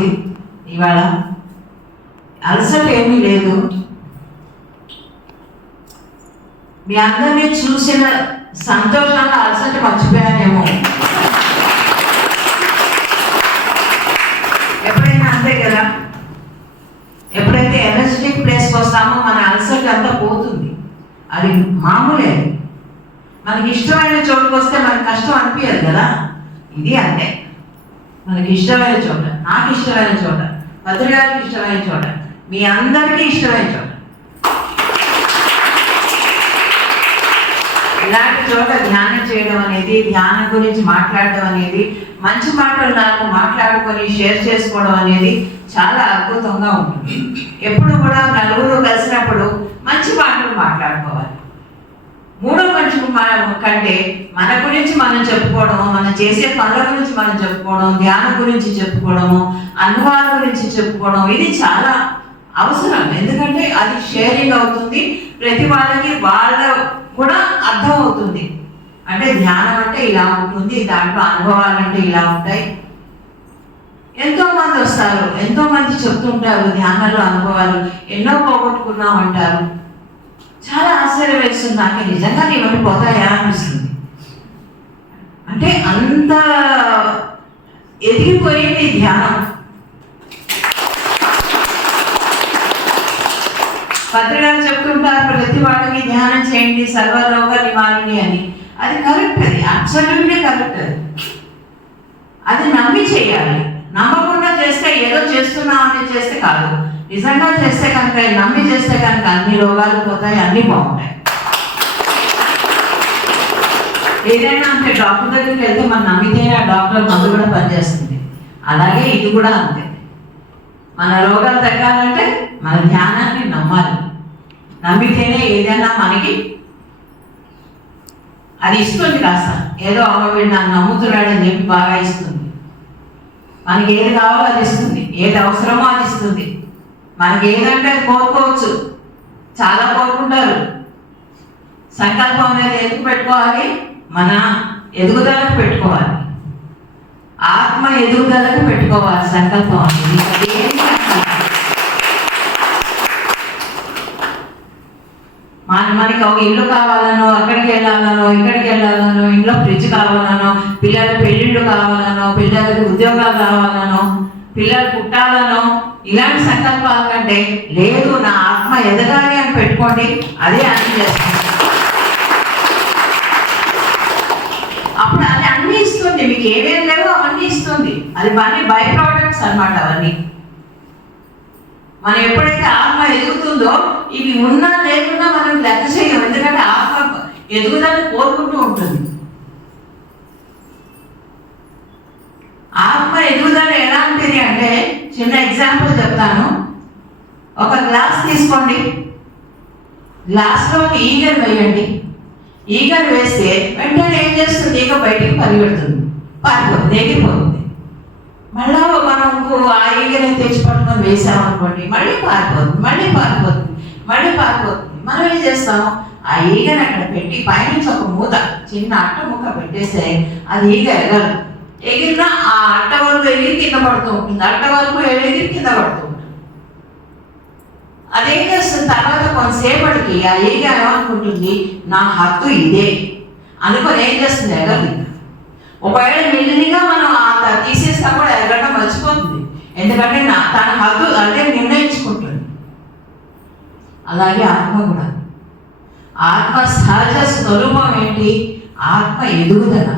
ఉంది ఇవాళ. అలసట ఏమీ లేదు. మీ అందరినీ చూసిన సంతోషంగా అలసట మర్చిపోయానేమో. ఎప్పుడైనా అంతే కదా, ఎప్పుడైతే ఎనర్జెటిక్ ప్లేస్కి వస్తామో మన అలసట అంతా పోతుంది. అది మామూలే. మనకి ఇష్టమైన చోటుకు వస్తే మనకు కష్టం అనిపించదు కదా. ఇది అంతే, మనకి ఇష్టమైన చోట, నాకు ఇష్టమైన చోట, భద్రగారికి ఇష్టమైన చోట, మీ అందరికీ ఇష్టమైన చోట, ఇలాంటి చోట ధ్యానం చేయడం అనేది, ధ్యానం గురించి మాట్లాడడం అనేది, మంచి మాటలు నాకు మాట్లాడుకొని షేర్ చేసుకోవడం అనేది చాలా అద్భుతంగా ఉంటుంది. ఎప్పుడు కూడా నలుగురు కలిసినప్పుడు మంచి మాటలు మాట్లాడుకోవాలి. మూడో మనిషి కంటే మన గురించి మనం చెప్పుకోవడం, మనం చేసే పనుల గురించి మనం చెప్పుకోవడం, ధ్యానం గురించి చెప్పుకోవడము, అనుభవాల గురించి చెప్పుకోవడం, ఇది చాలా అవసరం. ఎందుకంటే అది షేరింగ్ అవుతుంది, ప్రతి వాళ్ళకి వాళ్ళ కూడా అర్థం అవుతుంది. అంటే ధ్యానం అంటే ఇలా ఉంటుంది, దాంట్లో అనుభవాలు అంటే ఇలా ఉంటాయి. ఎంతో మంది వస్తారు, ఎంతో మంది చెప్తుంటారు ధ్యానంలో అనుభవాలు, ఎన్నో పోగొట్టుకున్నాం అంటారు. చాలా ఆశ్చర్యం వేస్తుంది నాకు, నిజంగా ఇవన్నీ పోతాయా అనిపిస్తుంది. అంటే అంత ఎదిగిపోయింది ధ్యానం. భద్రగారు చెప్తుంటారు ప్రతి వాళ్ళకి ధ్యానం చేయండి సర్వరోగ నివారణి అని. అది కరెక్ట్, అది అబ్సల్యూట్లీ కరెక్ట్. అది నమ్మి చేయాలి. నమ్మకుండా చేస్తే ఏదో చేస్తున్నామని చేస్తే కాదు, నిజంగా చేస్తే కనుక, నమ్మి చేస్తే కనుక అన్ని రోగాలు పోతాయి, అన్నీ బాగుంటాయి. ఏదైనా అంటే డాక్టర్ దగ్గరికి వెళ్తే మనం నమ్మితేనే ఆ డాక్టర్ మందు కూడా పనిచేస్తుంది. అలాగే ఇది కూడా అంతే. మన రోగాలు తగ్గాలంటే మన ధ్యానాన్ని నమ్మాలి. నమ్మితేనే ఏదైనా మనకి అది ఇస్తుంది. కాస్త ఏదో వీడు నన్ను నమ్ముతున్నాడని చెప్పి బాగా ఇస్తుంది. మనకి ఏది కావాలో అది ఇస్తుంది, ఏది అవసరమో అది ఇస్తుంది. మనకి ఏదంటే కోరుకోవచ్చు, చాలా కోరుకుంటారు. సంకల్పం అనేది ఎందుకు పెట్టుకోవాలి? మన ఎదుగుదలకు పెట్టుకోవాలి, ఆత్మ ఎదుగుదలకు పెట్టుకోవాలి సంకల్పం అనేది. మనకి ఒక ఇల్లు కావాలనో, అక్కడికి వెళ్ళాలనో, ఇక్కడికి వెళ్ళాలనో, ఇంట్లో ఫ్రిడ్జ్ కావాలనో, పిల్లల పెళ్ళిళ్ళు కావాలనో, పిల్లలకి ఉద్యోగాలు కావాలనో, పిల్లలు పుట్టాలనో, ఇలాంటి సంకల్పాల కంటే లేదు నా ఆత్మ ఎదగాలి అని పెట్టుకోండి, అదే అన్ని చేస్తుంది. అప్పుడు అది అన్నీ ఇస్తుంది. మీకు ఏమేమి లేవో అవన్నీ ఇస్తుంది. అది మళ్ళీ బై ప్రోడక్ట్స్ అన్నమాట అవన్నీ. మనం ఎప్పుడైతే ఆత్మ ఎదుగుతుందో ఇవి ఉన్నా లేకున్నా మనం లెక్క చేయం. ఎందుకంటే ఆత్మ ఎదుగుదలని కోరుకుంటూ ఉంటుంది. ఆత్మ ఎదుగుదల ఎలాంటిది అంటే, చిన్న ఎగ్జాంపుల్ చెప్తాను. ఒక గ్లాస్ తీసుకోండి, గ్లాస్లో ఒక ఈగలు వేయండి. ఈగలు వేస్తే వెంటనే ఏం చేస్తుంది? ఈగ బయటికి పరిగెడుతుంది, పారిపోతుంది, ఎగిరిపోతుంది. మళ్ళా మనం ఆ ఈగని తెచ్చి పట్టుకొని వేసామనుకోండి, మళ్ళీ పారిపోతుంది, మళ్ళీ పారిపోతుంది, మళ్ళీ పారిపోతుంది. మనం ఏం చేస్తాం? ఆ ఈగని అక్కడ పెట్టి పైనుంచి ఒక మూత, చిన్న అట్ట ముక్క పెట్టేస్తే అది ఈగ ఎగలదు. ఎగిరినా ఆ అట్ట వరకు ఎగిరి కింద పడుతూ ఉంటుంది, అట్ట వరకు ఎగిరి కింద పడుతూ ఉంటుంది. అదేం చేస్తుంది? తర్వాత కొంతసేపటికి ఆ ఈగ ఏమనుకుంటుంది? నా హద్దు ఇదే అనుకొని ఏం చేస్తుంది? ఎగరదు. ఒకవేళ మెల్లిగా మనం తీసేస్తా కూడా ఎగరడం మర్చిపోతుంది. ఎందుకంటే తన హద్దు అదే నిర్ణయించుకుంటుంది. అలాగే ఆత్మ కూడా, ఆత్మ సహజ స్వరూపం ఏంటి? ఆత్మ ఎదుగుదల.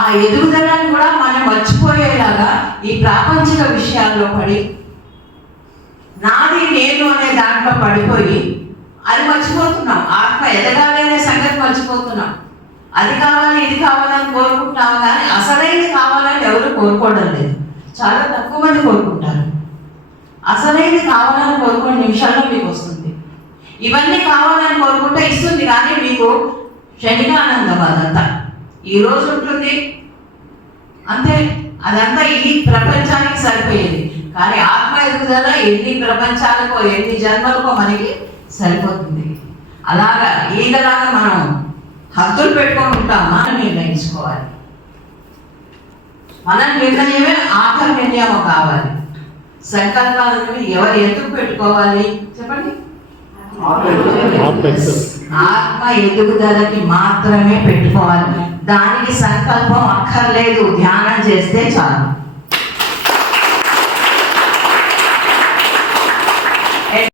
ఆ ఎదుగుదలను కూడా మనం మర్చిపోయేలాగా ఈ ప్రాపంచిక విషయాల్లో పడి, నాది నేను అనే దాంట్లో పడిపోయి అది మర్చిపోతున్నాం. ఆత్మ ఎదగాలి అనే సంగతి మర్చిపోతున్నాం. అది కావాలి ఇది కావాలని కోరుకుంటున్నాము, కానీ అసలైనది కావాలని ఎవరు కోరుకోవడం లేదు. చాలా తక్కువ మంది కోరుకుంటారు. అసలైనది కావాలని కోరుకునే నిమిషాల్లో మీకు వస్తుంది. ఇవన్నీ కావాలని కోరుకుంటే ఇస్తుంది, కానీ మీకు క్షణిక ఆనందం అదంతా ఈరోజు ఉంటుంది అంతే. అదంతా ఈ ప్రపంచానికి సరిపోయేది. కానీ ఆత్మ ఎదుగుదల ఎన్ని ప్రపంచాలకో ఎన్ని జన్మలకో మనకి సరిపోతుంది. అలాగా ఈగలాగా మనం హద్దులు పెట్టుకొని ఉంటామా అని నిర్ణయించుకోవాలి. మన నిర్ణయమే ఆఖరి నిర్ణయం కావాలి. సంకల్పాలను ఎవరు ఎందుకు పెట్టుకోవాలి చెప్పండి? ఆత్మ ఎదుగుదలకి మాత్రమే పెట్టుకోవాలి. దానికి సంకల్పం అక్కర్లేదు, ధ్యానం చేస్తే చాలు.